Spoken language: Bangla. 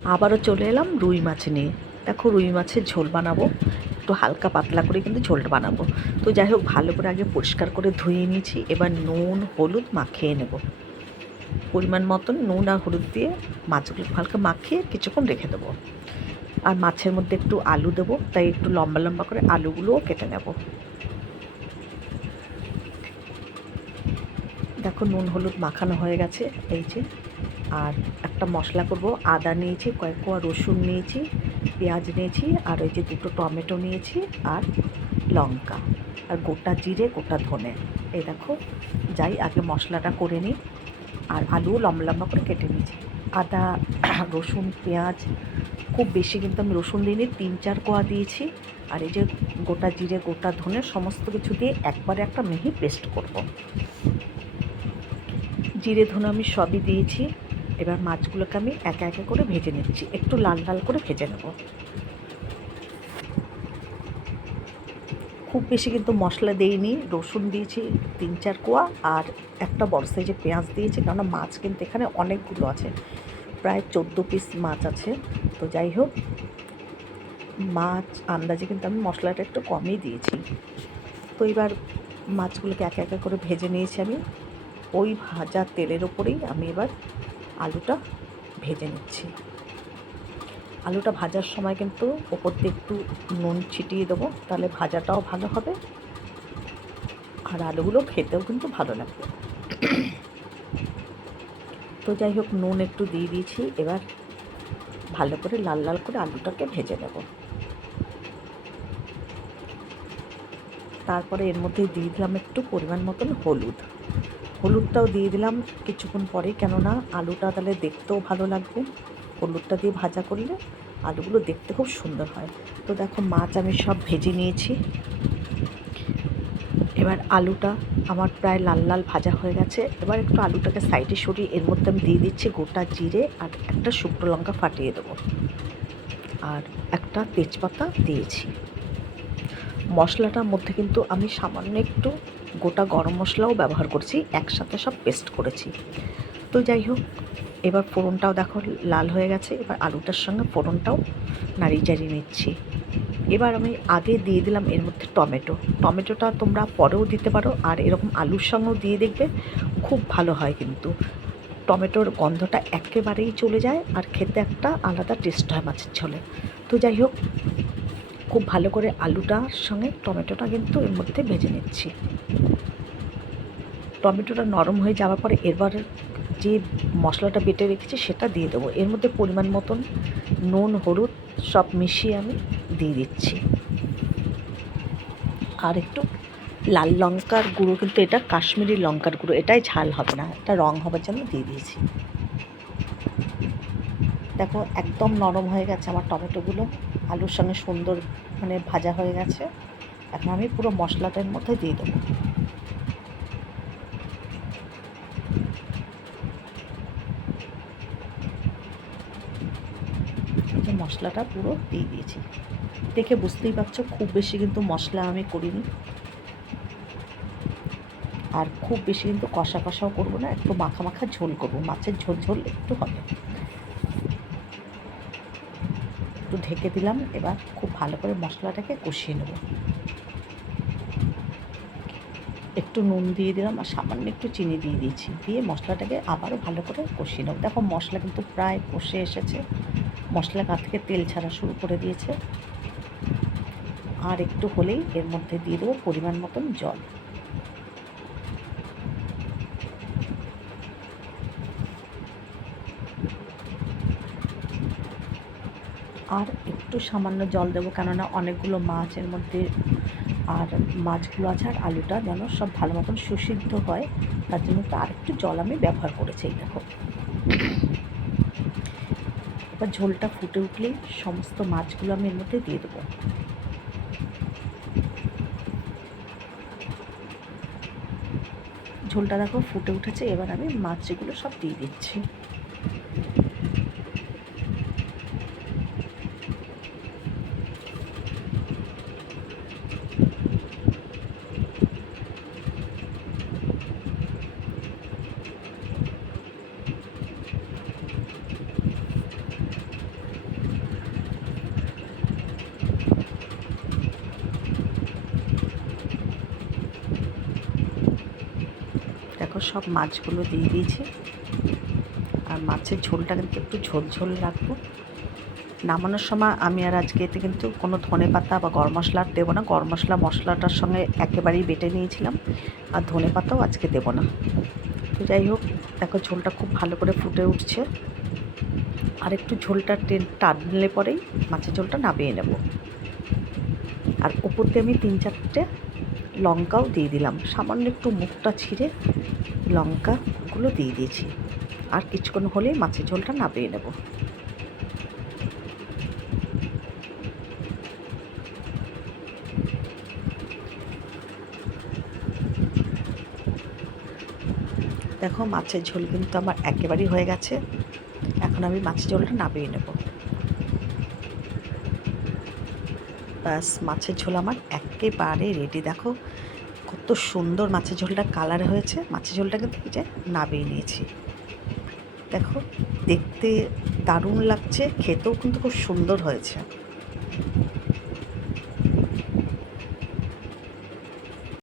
আবারও চলে এলাম রুই মাছ নিয়ে। দেখো রুই মাছের ঝোল বানাবো, একটু হালকা পাতলা করে কিন্তু ঝোলটা বানাবো। তো যাই হোক, ভালো করে আগে পরিষ্কার করে ধুয়ে নিয়েছি। এবার নুন হলুদ মাখিয়ে নেব। পরিমাণ মতন নুন আর হলুদ দিয়ে মাছগুলো হালকা মাখিয়ে কিছুক্ষণ রেখে দেবো। আর মাছের মধ্যে একটু আলু দেবো, তাই একটু লম্বা লম্বা করে আলুগুলোও কেটে নেব। দেখো নুন হলুদ মাখানো হয়ে গেছে, এই যে। আর একটা মশলা করব, আদা নিয়েছি, কয়েক কোয়া রসুন নিয়েছি, পেঁয়াজ নিয়েছি, আর ওই যে দুটো টমেটো নিয়েছি, আর লঙ্কা, আর গোটা জিরে, গোটা ধনে। এই দেখো, যাই আগে মশলাটা করে নিই। আর আলুও লম্বা লম্বা করে কেটে নিয়েছি। আদা রসুন পেঁয়াজ খুব বেশি কিন্তু আমি রসুন দিইনি, 3-4 কোয়া দিয়েছি। আর এই যে গোটা জিরে গোটা ধনে সমস্ত কিছু দিয়ে একবারে একটা মিহি পেস্ট করব। জিরে ধনে আমি সবই দিয়েছি। এবার মাছগুলোকে আমি একে একে করে ভেজে নিচ্ছি, একটু লাল লাল করে ভেজে নেব। খুব বেশি কিন্তু মশলা দেইনি, রসুন দিয়েছি 3-4 কোয়া, আর একটা বড় সাইজের পেঁয়াজ দিয়েছি, কারণ মাছ কিন্তু এখানে অনেকগুলো আছে, প্রায় 14 পিস মাছ আছে। তো যাই হোক, মাছ আন্দাজে কিন্তু আমি মশলাটা একটু কমই দিয়েছি। তো এবার মাছগুলোকে একে একে করে ভেজে নিয়েছি আমি। ওই ভাজা তেলের ওপরেই আমি এবার আলুটা ভেজে নিচ্ছি। আলুটা ভাজার সময় কিন্তু ওপর দিয়ে একটু নুন ছিটিয়ে দেবো, তাহলে ভাজাটাও ভালো হবে আর আলুগুলো খেতেও কিন্তু ভালো লাগবে। তো যাই হোক, নুন একটু দিয়ে দিয়েছি। এবার ভালো করে লাল লাল করে আলুটাকে ভেজে নেব। তারপরে এর মধ্যে দিয়ে দিলাম একটু পরিমাণ মতন হলুদটাও দিয়ে দিলাম কিছুক্ষণ পরে, কেননা আলুটা তাহলে দেখতেও ভালো লাগবে। হলুদটা দিয়ে ভাজা করলে আলুগুলো দেখতে খুব সুন্দর হয়। তো দেখো, মাছ আমি সব ভেজে নিয়েছি। এবার আলুটা আমার প্রায় লাল লাল ভাজা হয়ে গেছে। এবার একটু আলুটাকে সাইডে সরিয়ে এর মধ্যে আমি দিয়ে দিচ্ছি গোটা জিরে আর একটা শুকনো লঙ্কা ফাটিয়ে দেবো, আর একটা তেজপাতা দিয়েছি। মশলাটার মধ্যে কিন্তু আমি সামান্য একটু গোটা গরম মশলাও ব্যবহার করছি, একসাথে সব পেস্ট করেছি। তো যাই হোক, এবার ফোড়নটাও দেখো লাল হয়ে গেছে। এবার আলুটার সঙ্গে ফোড়নটাও নাড়িয়ে চাড়িয়ে নিচ্ছি। এবার আমি আগে দিয়ে দিলাম এর মধ্যে টমেটোটা তোমরা পরেও দিতে পারো, আর এরকম আলুর সঙ্গেও দিয়ে দেখবে, খুব ভালো হয় কিন্তু। টমেটোর গন্ধটা একেবারেই চলে যায়, আর খেতে একটা আলাদা টেস্ট হয় মাছের ঝোলে। তো যাই হোক, খুব ভালো করে আলুটার সঙ্গে টমেটোটা কিন্তু এর মধ্যে ভেজে নিচ্ছি। টমেটোটা নরম হয়ে যাওয়ার পরে এবার যে মশলাটা বেটে রেখেছি সেটা দিয়ে দেবো। এর মধ্যে পরিমাণ মতন নুন হলুদ সব মিশিয়ে আমি দিয়ে দিচ্ছি। আর একটু লাল লঙ্কার গুঁড়ো, কিন্তু এটা কাশ্মীরি লঙ্কার গুঁড়ো, এটাই ঝাল হবে না, এটা রং হবার জন্য দিয়ে দিয়েছি। দেখো একদম নরম হয়ে গেছে আমার টমেটোগুলো, আলুর সঙ্গে সুন্দর ভাজা হয়ে গেছে। এখন আমি পুরো মশলাটার মধ্যে দিয়ে দেবো। এই যে মশলাটা পুরো দিয়ে দিয়েছি, দেখে বুঝতেই পারছো খুব বেশি কিন্তু মশলা আমি করিনি, আর খুব বেশি কিন্তু কষা কষাও করবো না, একটু মাখা মাখা ঝোল করবো, মাছের ঝোল ঝোল একটু হবে। একটু ঢেকে দিলাম। এবার খুব ভালো করে মশলাটাকে কষিয়ে নেব। একটু নুন দিয়ে দিলাম আর সামান্য একটু চিনি দিয়ে দিয়েছি, দিয়ে মশলাটাকে আবারও ভালো করে কষিয়ে নেব। দেখো মশলা কিন্তু প্রায় কষে এসেছে, মশলা গা থেকে তেল ছাড়া শুরু করে দিয়েছে। আর একটু হলেই এর মধ্যে দিয়ে দেবো পরিমাণ মতন জল। আর একটু সামান্য জল দেবো, কেননা অনেকগুলো মাছের মধ্যে আর মাছগুলো আছে, আর আলুটা যেন সব ভালো মতন সুসিদ্ধ হয়, তার জন্য তো আরেকটু জল আমি ব্যবহার করেছি। এই দেখো, এবার ঝোলটা ফুটে উঠলেই সমস্ত মাছগুলো আমি এর মধ্যে দিয়ে দেবো। ঝোলটা দেখো ফুটে উঠেছে, এবার আমি মাছগুলো সব দিয়ে দিচ্ছি। সব মাছগুলো দিয়ে দিয়েছি। আর মাছের ঝোলটা কিন্তু একটু ঝোল রাখবো। নামানোর সময় আমি আর আজকে এতে কিন্তু কোনো ধনেপাতা বা গরম মশলা আর দেবো না। গরম মশলাটার সঙ্গে একেবারেই বেটে নিয়েছিলাম, আর ধনেপাতাও আজকে দেবো না। তো যাই হোক, দেখো ঝোলটা খুব ভালো করে ফুটে উঠছে। আর একটু ঝোলটা টানলে পরেই মাছের ঝোলটা নামিয়ে নেব। আর ওপর দিয়ে আমি 3-4টে লঙ্কাও দিয়ে দিলাম, সামান্য একটু মুখটা ছিঁড়ে লঙ্কাগুলো দিয়ে দিয়েছি। আর কিছুক্ষণ হলেই মাছের ঝোলটা নামিয়ে নেব। দেখো মাছের ঝোল কিন্তু আমার একেবারেই হয়ে গেছে। এখন আমি মাছের ঝোলটা নামিয়ে নেব। ব্যাস, মাছের ঝোল আমার একেবারে রেডি। দেখো কত সুন্দর মাছের ঝোলটা কালার হয়েছে। মাছের ঝোলটা কিন্তু এই যে নামিয়ে নিয়েছি। দেখো দেখতে দারুণ লাগছে, খেতেও কিন্তু খুব সুন্দর হয়েছে।